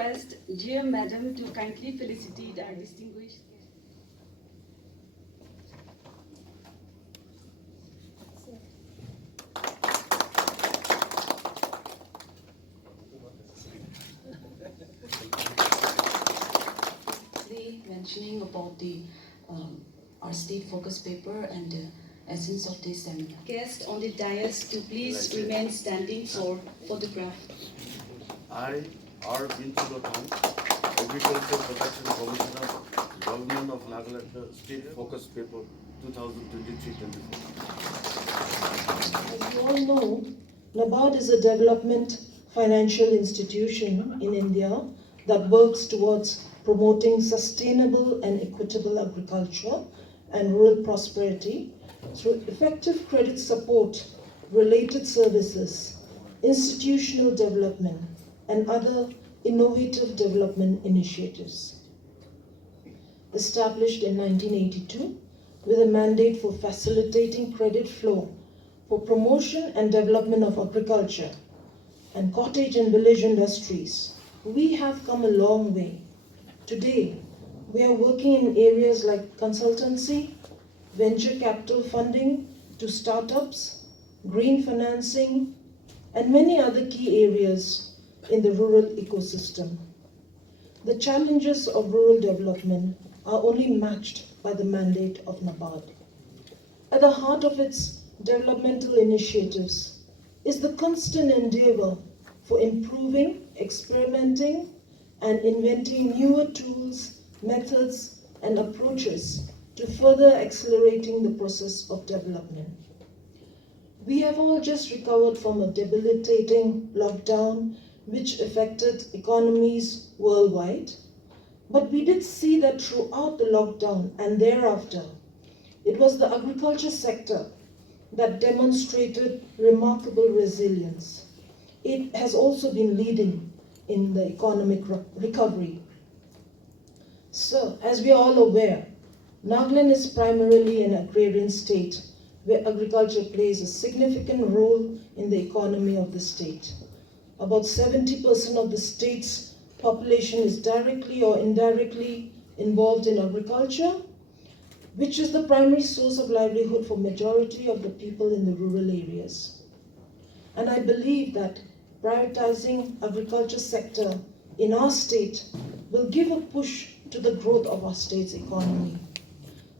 request dear Madam to kindly felicitate our distinguished mentioning about the our state focus paper and the essence of this seminar. guest on the dais to please remain standing for photograph. I, R. Thong, Agriculture Protection Commissioner, Government of Nagaland State Focus Paper 2023-24. As you all know, NABARD is a development financial institution in India that works towards promoting sustainable and equitable agriculture and rural prosperity through effective credit support, related services, institutional development, and other innovative development initiatives. Established in 1982 with a mandate for facilitating credit flow for promotion and development of agriculture and cottage and village industries, we have come a long way. Today, we are working in areas like consultancy, venture capital funding to startups, green financing, and many other key areas in the rural ecosystem. The challenges of rural development are only matched by the mandate of NABARD. At the heart of its developmental initiatives is the constant endeavor for improving, experimenting, and inventing newer tools, methods, and approaches to further accelerating the process of development. We have all just recovered from a debilitating lockdown which affected economies worldwide, but we did see that throughout the lockdown and thereafter, it was the agriculture sector that demonstrated remarkable resilience. It has also been leading in the economic recovery. So, as we are all aware, Nagaland is primarily an agrarian state where agriculture plays a significant role in the economy of the state. About 70% of the state's population is directly or indirectly involved in agriculture, which is the primary source of livelihood for majority of the people in the rural areas. And I believe that prioritizing agriculture sector in our state will give a push to the growth of our state's economy.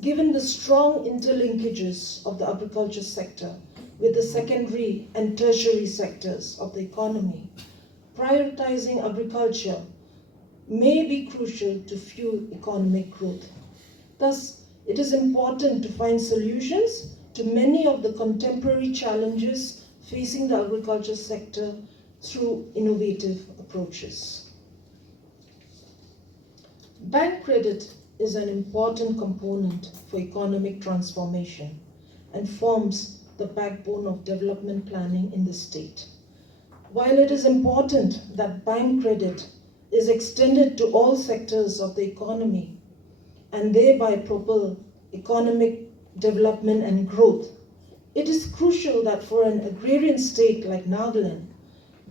Given the strong interlinkages of the agriculture sector with the secondary and tertiary sectors of the economy, prioritizing agriculture may be crucial to fuel economic growth. Thus, it is important to find solutions to many of the contemporary challenges facing the agriculture sector through innovative approaches. Bank credit is an important component for economic transformation and forms the backbone of development planning in the state. While it is important that bank credit is extended to all sectors of the economy and thereby propel economic development and growth, it is crucial that for an agrarian state like Nagaland,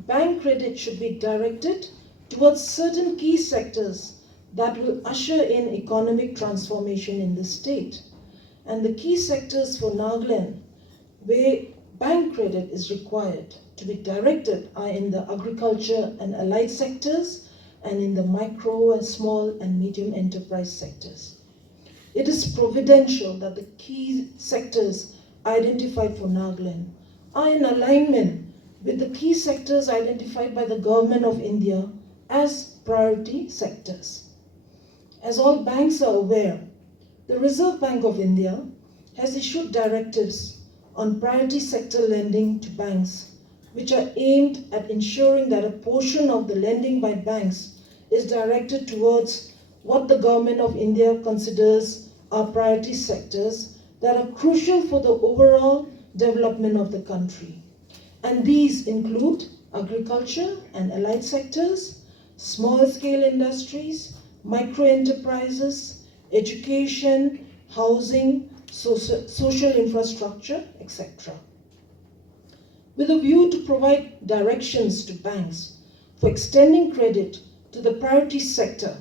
bank credit should be directed towards certain key sectors that will usher in economic transformation in the state. And the key sectors for Nagaland where bank credit is required to be directed are in the agriculture and allied sectors and in the micro and small and medium enterprise sectors. It is providential that the key sectors identified for Nagaland are in alignment with the key sectors identified by the Government of India as priority sectors. As all banks are aware, the Reserve Bank of India has issued directives on priority sector lending to banks, which are aimed at ensuring that a portion of the lending by banks is directed towards what the Government of India considers are priority sectors that are crucial for the overall development of the country. And these include agriculture and allied sectors, small-scale industries, micro-enterprises, education, housing, social infrastructure, etc. With a view to provide directions to banks for extending credit to the priority sector,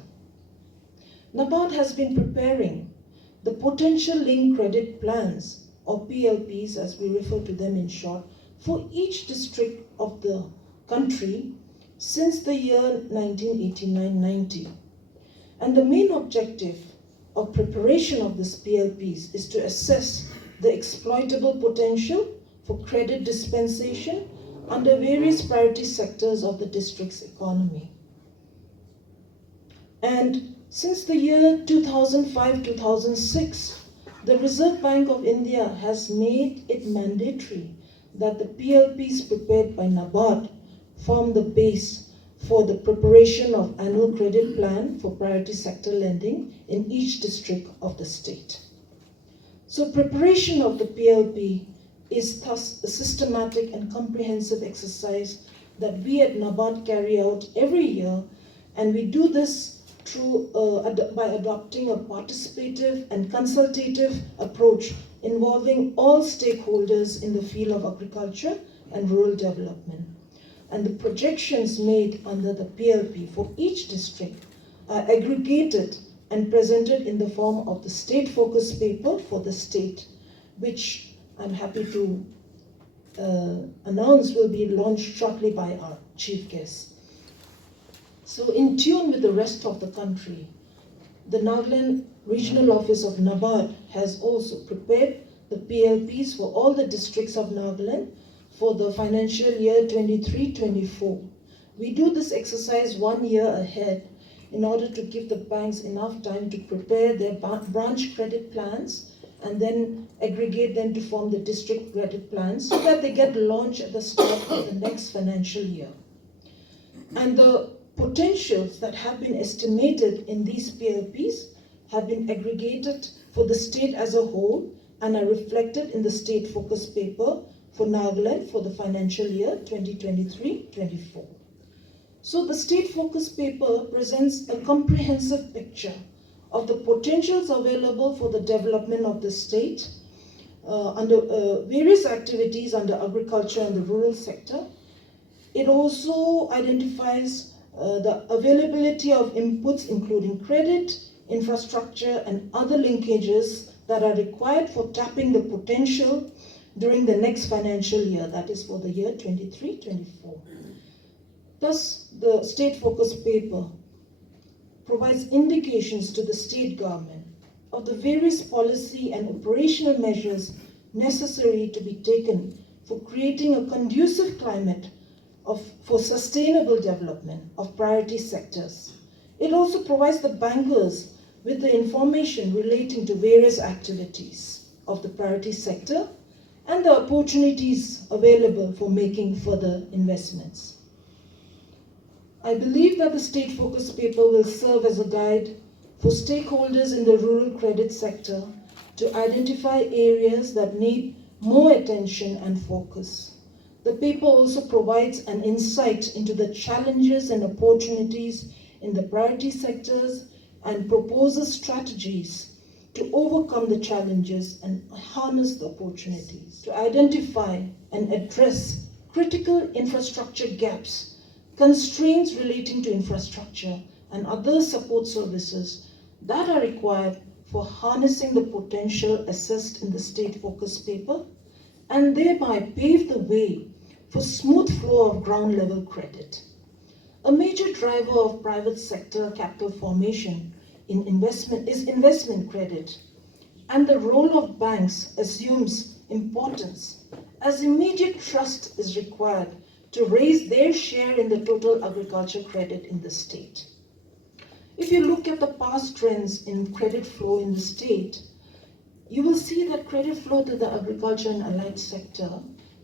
NABARD has been preparing the potential linked credit plans, or PLPs as we refer to them in short, for each district of the country since the year 1989-90. And the main objective of preparation of this PLPs is to assess the exploitable potential for credit dispensation under various priority sectors of the district's economy. And since the year 2005-2006, the Reserve Bank of India has made it mandatory that the PLPs prepared by NABARD form the base for the preparation of annual credit plan for priority sector lending in each district of the state. So preparation of the PLP is thus a systematic and comprehensive exercise that we at NABARD carry out every year, and we do this through by adopting a participative and consultative approach involving all stakeholders in the field of agriculture and rural development. And the projections made under the PLP for each district are aggregated and presented in the form of the State Focus Paper for the state, which I'm happy to announce will be launched shortly by our chief guest. So in tune with the rest of the country, the Nagaland Regional Office of NABARD has also prepared the PLPs for all the districts of Nagaland for the financial year 23-24. We do this exercise 1 year ahead in order to give the banks enough time to prepare their branch credit plans and then aggregate them to form the district credit plans so that they get launched at the start of the next financial year. And the potentials that have been estimated in these PLPs have been aggregated for the state as a whole and are reflected in the State Focus Paper for Nagaland for the financial year 2023-24. So the State Focus Paper presents a comprehensive picture of the potentials available for the development of the state under various activities under agriculture and the rural sector. It also identifies the availability of inputs including credit, infrastructure, and other linkages that are required for tapping the potential during the next financial year, that is for the year 23-24. Thus, the State Focus Paper provides indications to the state government of the various policy and operational measures necessary to be taken for creating a conducive climate for sustainable development of priority sectors. It also provides the bankers with the information relating to various activities of the priority sector and the opportunities available for making further investments. I believe that the State Focus Paper will serve as a guide for stakeholders in the rural credit sector to identify areas that need more attention and focus. The paper also provides an insight into the challenges and opportunities in the priority sectors and proposes strategies to overcome the challenges and harness the opportunities, to identify and address critical infrastructure gaps, constraints relating to infrastructure, and other support services that are required for harnessing the potential assessed in the State Focus Paper, and thereby pave the way for smooth flow of ground-level credit. A major driver of private sector capital formation in investment is investment credit, and the role of banks assumes importance as immediate trust is required to raise their share in the total agriculture credit in the state. If you look at the past trends in credit flow in the state, you will see that credit flow to the agriculture and allied sector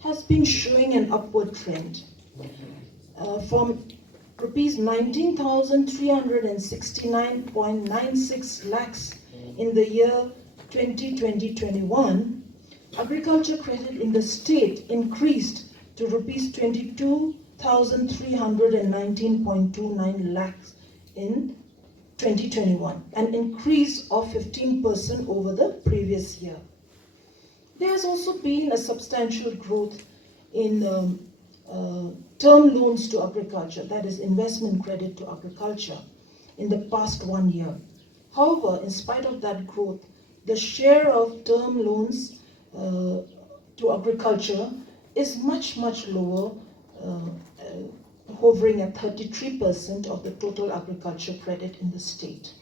has been showing an upward trend from rupees 19,369.96 lakhs in the year 2020-21. Agriculture credit in the state increased to rupees 22,319.29 lakhs in 2021, an increase of 15% over the previous year. There has also been a substantial growth in term loans to agriculture, that is investment credit to agriculture, in the past 1 year. However, in spite of that growth, the share of term loans to agriculture is much, much lower, hovering at 33% of the total agriculture credit in the state.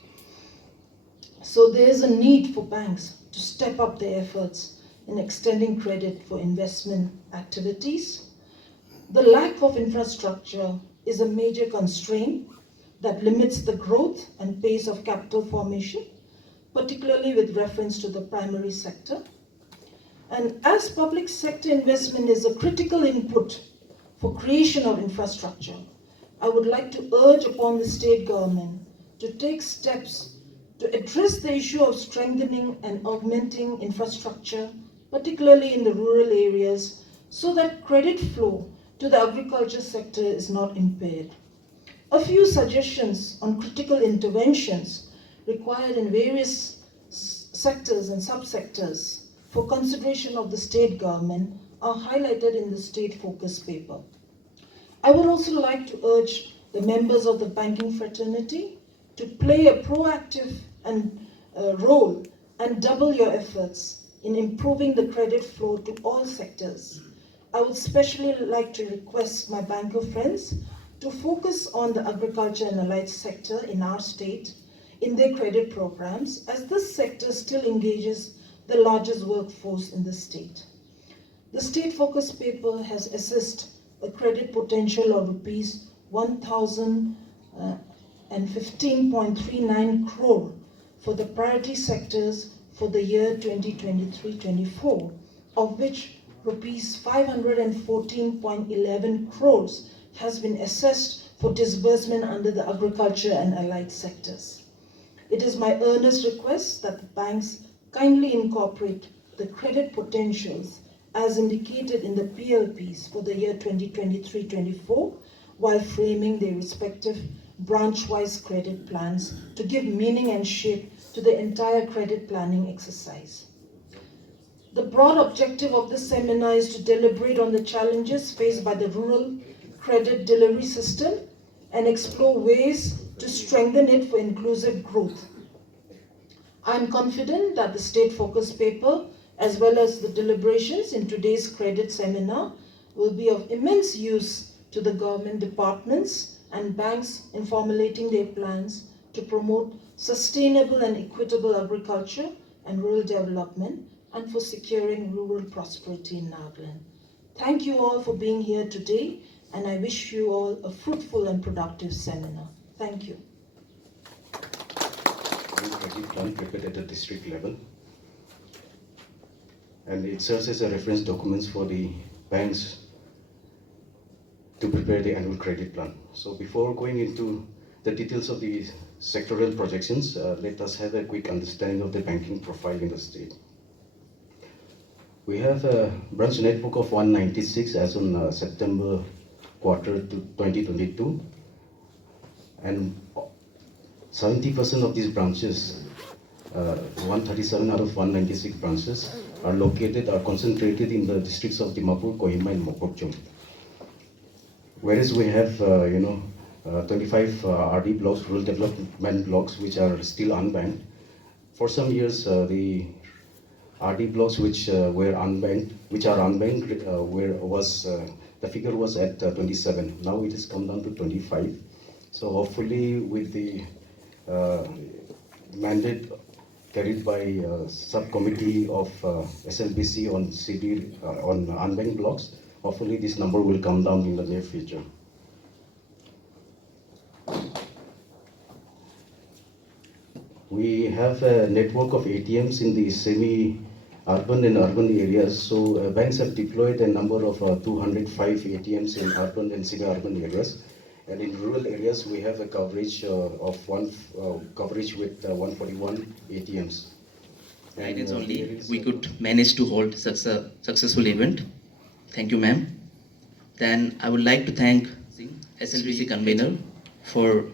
So there is a need for banks to step up their efforts in extending credit for investment activities. The lack of infrastructure is a major constraint that limits the growth and pace of capital formation, particularly with reference to the primary sector. And as public sector investment is a critical input for creation of infrastructure, I would like to urge upon the state government to take steps to address the issue of strengthening and augmenting infrastructure, particularly in the rural areas, so that credit flow to the agriculture sector is not impaired. A few suggestions on critical interventions required in various sectors and subsectors for consideration of the state government are highlighted in the State Focus Paper. I would also like to urge the members of the banking fraternity to play a proactive role and double your efforts in improving the credit flow to all sectors. I would especially like to request my banker friends to focus on the agriculture and allied sector in our state in their credit programs, as this sector still engages the largest workforce in the state. The State Focus Paper has assessed a credit potential of rupees 1,015.39 crore for the priority sectors for the year 2023-24, of which rupees 514.11 crores has been assessed for disbursement under the agriculture and allied sectors. It is my earnest request that the banks kindly incorporate the credit potentials as indicated in the PLPs for the year 2023-24 while framing their respective branch-wise credit plans to give meaning and shape to the entire credit planning exercise. The broad objective of this seminar is to deliberate on the challenges faced by the rural credit delivery system and explore ways to strengthen it for inclusive growth. I am confident that the State Focus Paper, as well as the deliberations in today's credit seminar, will be of immense use to the government departments and banks in formulating their plans to promote sustainable and equitable agriculture and rural development and for securing rural prosperity in Nagaland. Thank you all for being here today, and I wish you all a fruitful and productive seminar. Thank you. Credit plan prepared at the district level, and it serves as a reference document for the banks to prepare the annual credit plan. So before going into the details of the sectoral projections, let us have a quick understanding of the banking profile in the state. We have a branch network of 196 as on September quarter to 2022, and 70% of these branches, 137 out of 196 branches, are concentrated in the districts of Dimapur, Kohima, and Mokokchung. Whereas we have, 25 RD blocks, rural development blocks, which are still unbanked. For some years, the RD blocks which are unbanked, the figure was at 27. Now it has come down to 25. So hopefully, with the mandate carried by subcommittee of SLBC on on unbanked blocks, hopefully this number will come down in the near future. We have a network of ATMs in the semi-urban and urban areas. So banks have deployed a number of 205 ATMs in urban and semi-urban areas. And in rural areas, we have a coverage with 141 ATMs. Guidance only, we could manage to hold such a successful event. Thank you, ma'am. Then I would like to thank SLBC convener for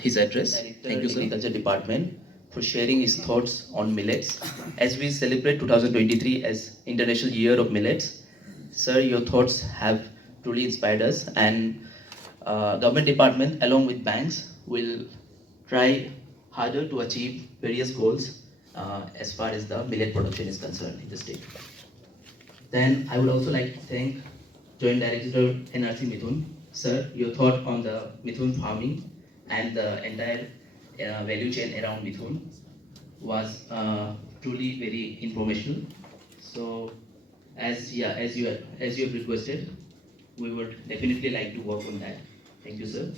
his address. Thank you, sir. Agriculture Department for sharing his thoughts on millets. As we celebrate 2023 as International Year of Millets, sir, your thoughts have truly inspired us, and government department along with banks will try harder to achieve various goals as far as the millet production is concerned in the state. Then I would also like to thank Joint Director NRC Mithun. Sir, your thought on the Mithun farming and the entire value chain around Mithun was truly very informational. So, as you have requested, we would definitely like to work on that. Thank you, sir.